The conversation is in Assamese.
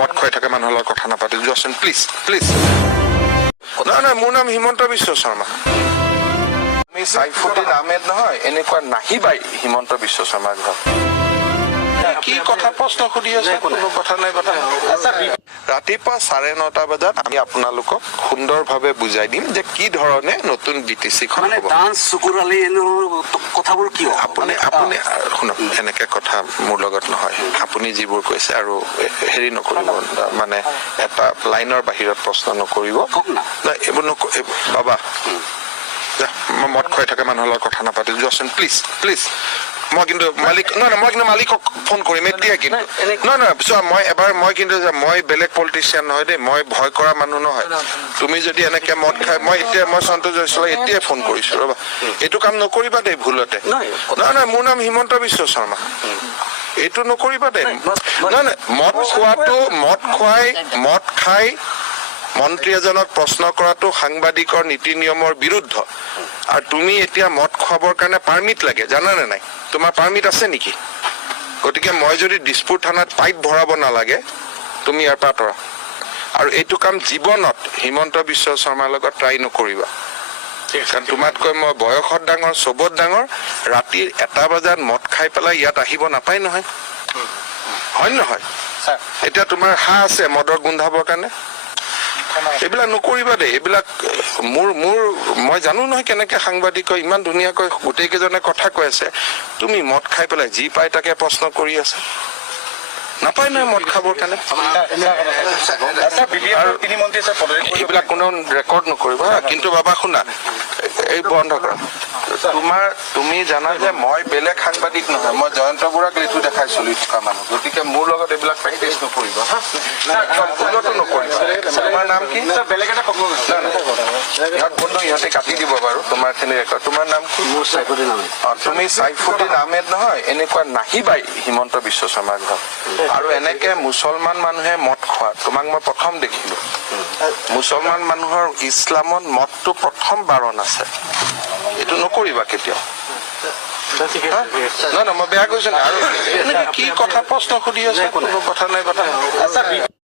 মদ খুৱাই থাকে মানুহৰ লগত কথা নাপাতে যোৱাচোন প্লিজ প্লিজ নহয় মোৰ নাম হিমন্ত বিশ্ব শৰ্মা আমি সাইফুদ্দিন আহমেদ নহয় এনেকুৱা নাহিবাই হিমন্ত বিশ্ব শৰ্মাৰ ঘৰত কি কথা প্ৰশ্ন সুধি আছে কোনো কথা নাই কথা ৰাতিপুৱা 9:30 বজাত আমি আপোনালোকক সুন্দৰভাৱে বুজাই দিম যে কি ধৰণে নতুন বিটিসি খন হ'ব ডান্স সুকুৰালি কথাবোৰ কি আপুনি শুনক এনেকে কথা মোৰ লগত নহয় আপুনি যিবোৰ কৈছে আৰু হেৰি নকৰিব মানে এটা লাইনৰ বাহিৰত প্ৰশ্ন নকৰিব এইবোৰ বাবা মদ খুৱাই থাকে মানুহৰ লগত কথা নাপাতে যোৱাচোন প্লিজ প্লিজ মই কিন্তু মালিকক ফোন কৰিম এতিয়া কিন্তু নহয় চোৱা মই কিন্তু মই বেলেগ পলিটিচিয়ান নহয় দেই মই ভয় কৰা মানুহ নহয় তুমি যদি এনেকে মদ খাই মই সন্তোষ জয়ছলা এতিয়াই ফোন কৰিছো ৰবা এইটো কাম নকৰিবা দেই ভুলতে নহয় মোৰ নাম হিমন্ত বিশ্ব শৰ্মা এইটো নকৰিবা দেই নহয় মদ খাই মন্ত্ৰী এজনক প্ৰশ্ন কৰাটো সাংবাদিকৰ নীতি নিয়মৰ বিৰুদ্ধ আৰু তুমি এতিয়া মদ খোৱাবৰ কাৰণে পাৰ্মিট লাগে জানানে নাই তোমাৰ পাৰ্মিট আছে নেকি গতিকে মই যদি দিছপুৰ থানাত পাইপ ভৰাব নালাগে তুমি ইয়াৰ পৰা আঁতৰা আৰু এইটো কাম জীৱনত হিমন্ত বিশ্ব শৰ্মাৰ লগত ট্ৰাই নকৰিবা কাৰণ তোমাতকৈ মই বয়সত ডাঙৰ চবত ডাঙৰ ৰাতি 1 বজাত মদ খাই পেলাই ইয়াত আহিব নাপায় নহয় হয় নহয় এতিয়া তোমাৰ হাঁহ আছে মদৰ গোন্ধাবৰ কাৰণে এইবিলাক নকৰিবা দেই এইবিলাক মই জানো নহয় কেনেকে সাংবাদিক ইমান ধুনীয়াকৈ গোটেই কেইজনে কথা কৈ আছে তুমি মদ খাই পেলাই যি পাই তাকে প্ৰশ্ন কৰি আছে নাপায় নহয় মদ খাবৰ কাৰণে এইবিলাক কোনো ৰেকৰ্ড নকৰিবা কিন্তু বাবা শুনা এই বন্ধ কৰা তুমি জানা যে মই বেলেগ সাংবাদিক নহয় মই জয়ন্ত বুঢ়াক লিখি দেখাই চলি থকা মানুহ গতিকে মোৰ লগত এইবিলাক প্ৰেক্টিচ নকৰিবা ভুলতো নকৰিবা তোমাৰ নাম কি বেলেগ এটা বন্ধু ইহঁতে কাটি দিব বাৰু তোমাৰ খিনি ৰেকৰ্ড তোমাৰ নাম কি তুমি সাইফুদ্দিন আহমেদ নহয় এনেকুৱা নাহিবাই হিমন্ত বিশ্ব শৰ্মাৰ ঘৰত আৰু এনেকে মুছলমান মানুহে মদ খোৱা তোমাক মই প্ৰথম দেখিলো মুছলমান মানুহৰ ইছলামত মদটো প্ৰথম বাৰণ আছে এইটো নকৰিবা কেতিয়াও নহয় মই বেয়া কৈছো আৰু কি কথা প্ৰশ্ন সুধি আছে কোনো কথা নাই কথা